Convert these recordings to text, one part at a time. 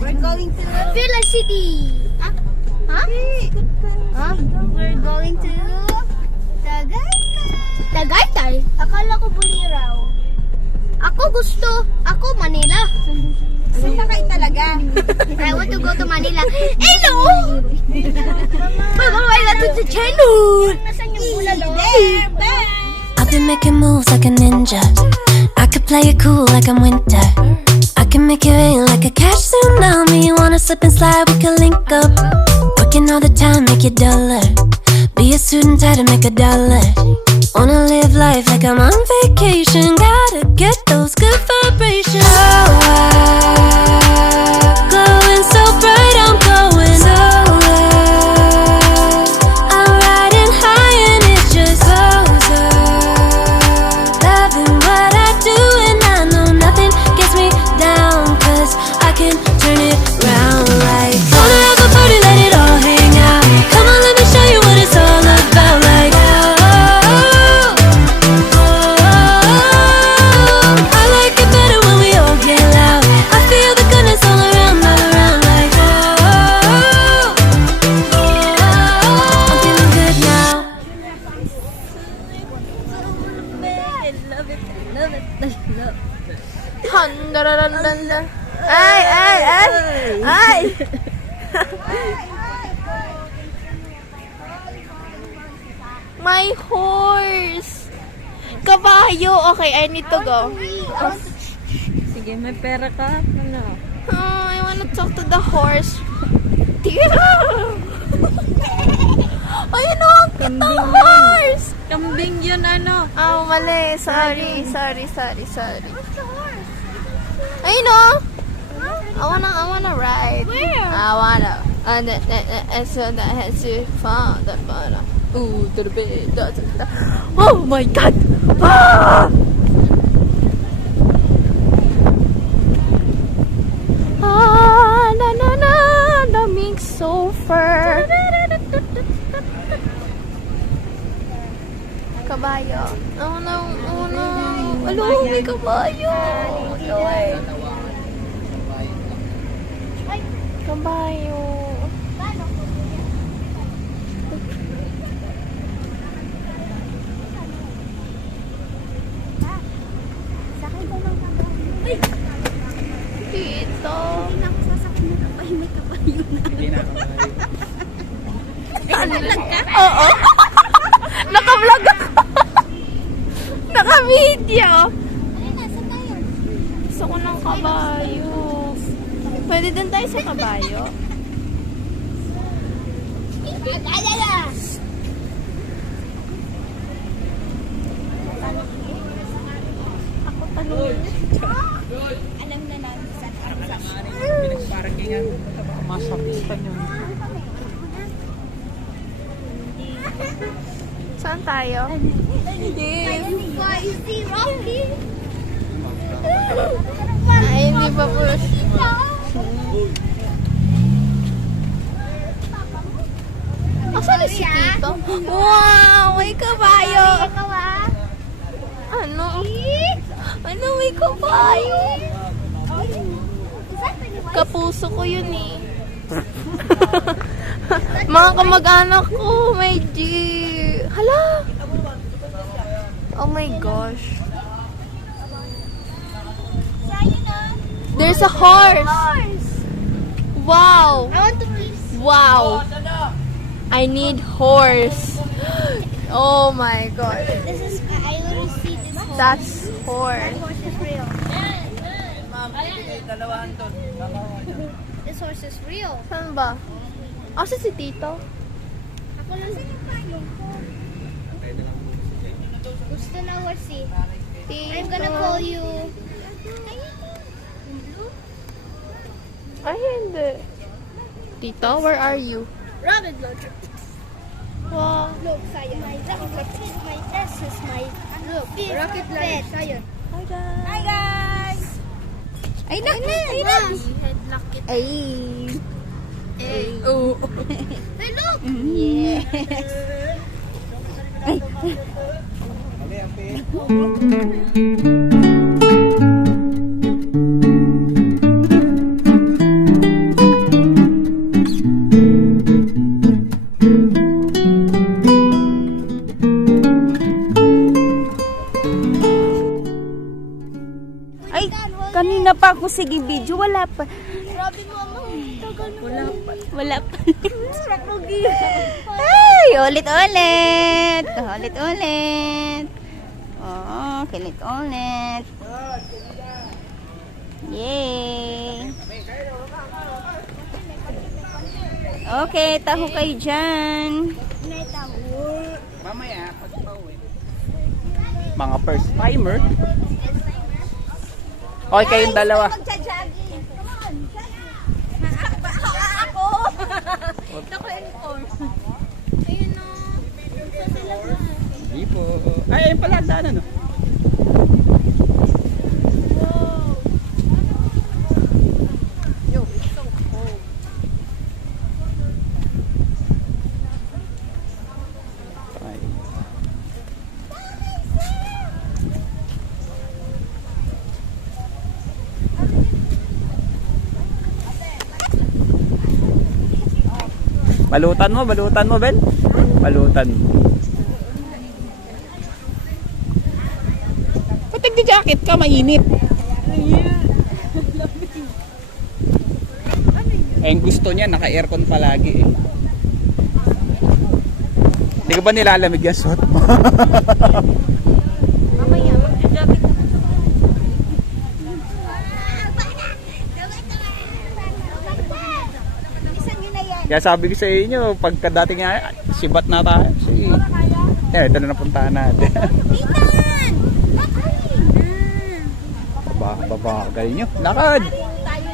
We're going to Villa City. Huh? Huh? We're going to Tagaytay. Tagaytay? Akala ko Buliraw. Ako Manila. Saan na kayo talaga? I want to go to Manila. Hello! Babawala to the channel. Nasaan yung bulalo? I've been making moves like a ninja. I could play it cool like I'm winter. I can make it rain like a cash tsunami. You wanna slip and slide, we can link up. Working all the time, make it duller. Be a student, try to make $1. Wanna live life like I'm on vacation. Gotta get those good vibrations. Glowing so bright, I'm going nowhere. I'm riding high and it's just closer. Loving what I do and I know nothing gets me down. 'Cause I can turn it round like wanna have a party, let it all hang out. Come on, let me show you what it's all about. Like I like it better when we all get loud. I feel the goodness all around like I'm feeling good now. Ay! My horse! Kabayo! Okay, I need to go. Sige, may pera ka. Ano? Oh, I wanna talk to the horse. Tira! Ayun o! Kita horse! Kambing yun, ano? Oh, mali. Sorry. Ayun o! I wanna ride. Where? I wanna. And so that has to find the bottom. Ooh, to the bed. Oh my God! Ah! The mix sofa. Kabayo. Oh no. Alo, may kabayo. Okay. Kabayo. Sakay ko lang Ay! Dito. Hindi na ako sasakay na kapay. May kapayo na. Nakablog ka? Oo. Naka-vlog ako. Naka-video. Ayun na, saan tayo? Gusto ko ng kabayo. Pwede din tayo sa kabayo. Ako tanongin niya. Alam na namin saan ang Pinagparkingan. Masakitan yun. Saan tayo? Yes. You see Rocky? Ay, hindi pa po. Asan na si Tito? Wow! May kabayo! Ikaw ah? Ano? Ano may kabayo? Kapuso ko yun eh. Mga kamag-anak ko, may G. Hala! Oh my gosh. There's a horse! Wow! I want to please. Wow! I need horse. Oh my god. This is, I already see this horse. That's horse. That horse is real. This horse is real. Saan ba? Asa si Tito? Ako lang sa payong ko. Gusto na horse eh. Tito. I'm gonna call you. Ay, hindi. Tito, where are you? Robin Look. Wow. Look, Sayan. My rocket. My this is my look. Rocket bed. Sayan. Hi guys. Hi guys. Ay na. Headlock it. Ay. Ay. Oh. Hey look. I Ay, kanina pa ako sige video. Wala pa. Grabe mama. Tagal na. Wala pa. Ay, ulit-ulit. Ulit-ulit. Oh, kilit-ulit. Yay. Okay, taho kayo dyan. Mamaya, pag pauwi. Mga first timer. Okay, kayong dalawa. Magja-jogging. Come on. Ako. Ako inform. Ayun o. Hindi po. Ay, ayun pala, saan ano? Ay. Balutan mo, Ben. Balutan mo. Ba't nagdi-jacket ka? Mainit. Eh, ang gusto niya, naka-aircon palagi eh. Hindi ko ba nilalamig yung suot mo? Mamaya, magja-jacket. Kaya sabi ko sa inyo, pagka dating nga, sibat na tayo. Sige. Ito na napuntahan natin. Babakal nyo. Lakad! Tayo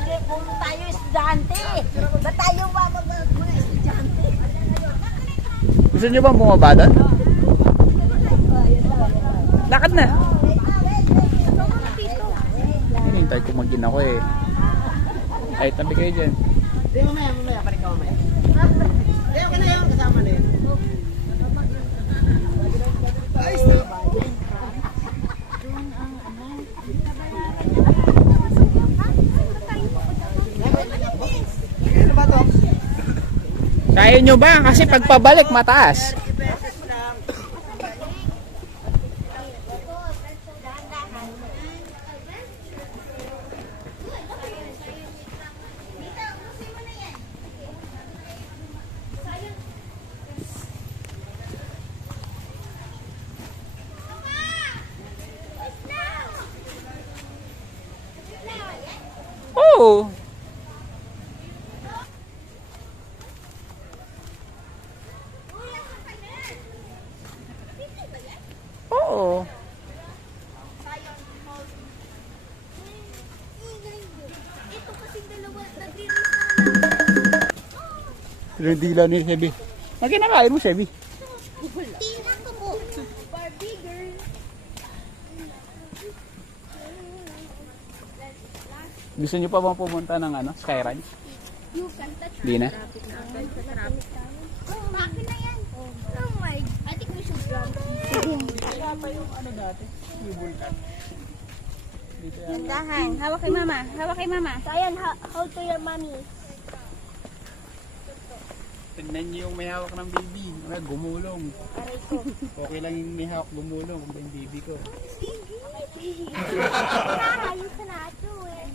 estudyante. Ba tayo mga estudyante? Gusto nyo bang bumaba doon? Lakad na! Hinintay ko mag-in ako eh. Ay, tabi kayo dyan. Mamaya, parik ka mamaya. Okay na yun, kasama na yun. Kaya nyo ba? Kasi pagpabalik mataas. Oo. Oo. Ito kasi dalawa na din. Yung dila ni Sebi. Ang kinakain mo, Sebi? Tingnan ko po. Barbie girl. Gusto nyo pa bang pumunta ng Sky Ranch? Di na? Bakit na yan? Oh my. I think we should run. Dahan. Hawak kay mama. Hawak kay mama. Sayan, hold to your mommy. Tignan nyo yung may hawak ng baby. Gumulong. Okay lang yung may hawak gumulong kung yung baby ko. Ayos na nato eh.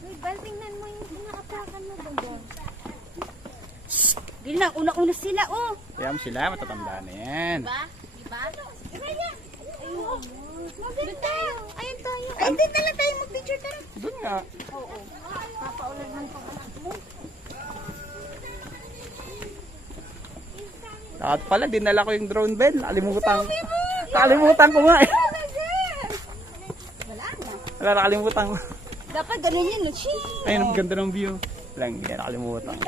Wait, Bal, tingnan mo yung pinaka-apakan mo, Bongbong. Dili na, una-una sila, oh. Kaya mo sila, matatanda na yan. Diba? Doon tayo. Ayun tayo. Ay, doon na lang tayo mag-picture tayo. Doon nga. Papaulan ng pag-anak mo. At pala, dinala ko yung drone, Ben. Nakalimutan ko nga eh. Wala, nakalimutan ko. Dapat ganun yun, no? Ayun, ang ganda ng view. Lang yan, nakalimutan ko.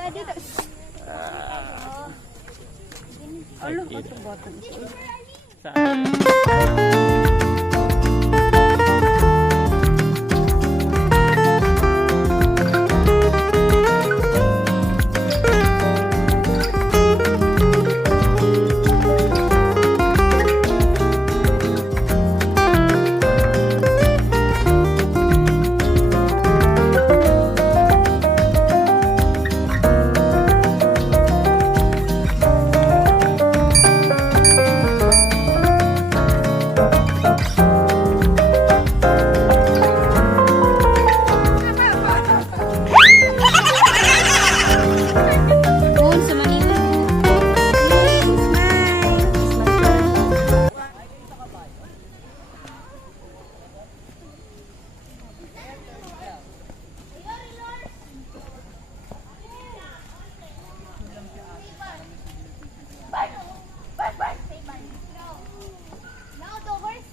Alo, Ay, ito button. Saan?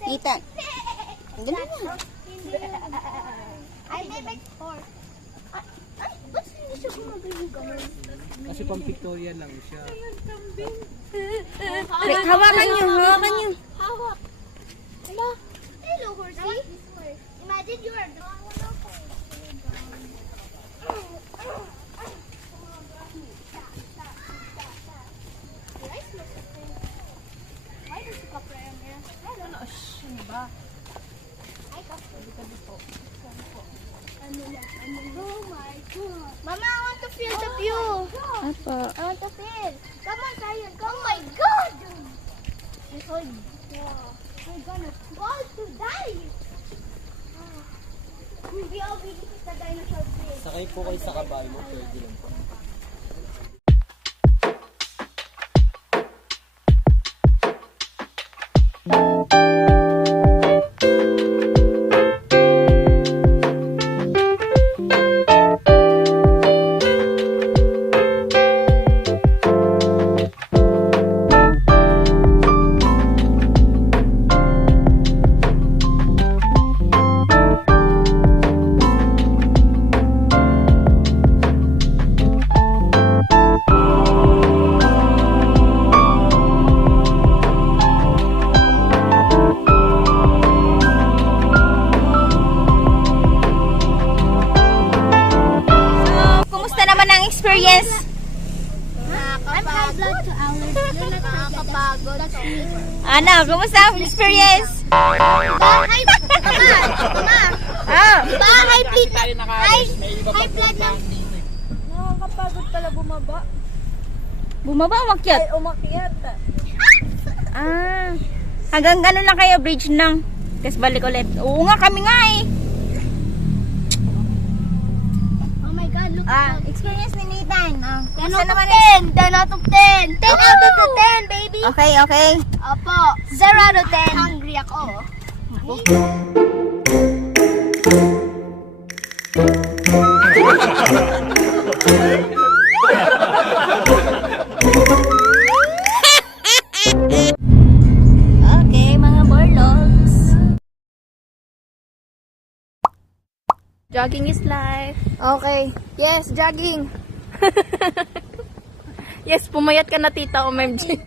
Ethan. Dali na. I made like 4. Ay, ba't hindi siya gumagayong kamay? Kasi pang pictorial lang siya. Hawakan niyo, hawakan niyo. Hawak. Hello. Hello, horsey. Imagine you are the Why does the copper in there? I don't know. Ay, copper. Oh my God. Mama, I want to feel the view. Apa? I want to feel. Come on, Zion. Oh my God. We're gonna fall to die. We all visit the dinosaur place. Sakay po kayo sa kabayo, pwede lang po. Kumusta naman ang experience? I'm high blood to ours. Nakakapagod. Ano, kumusta ang experience? Mama! Ah, High blood lang. Nakakapagod pala bumaba. bumaba o umakyat? Ay, umakyat. Ah, hanggang gano'n lang kayo, bridge nang. Tapos balik ulit. Oo nga, kami nga eh. Oh my God, look. Experience ni Nathan. 10 out of 10. 10 out of 10. 10 out of 10, baby. Okay, okay. Opo. 0 out of 10. Hungry ako. Okay, mga borlogs. Jogging is life. Okay. Yes, jogging. Yes, pumayat ka na tita, OMG.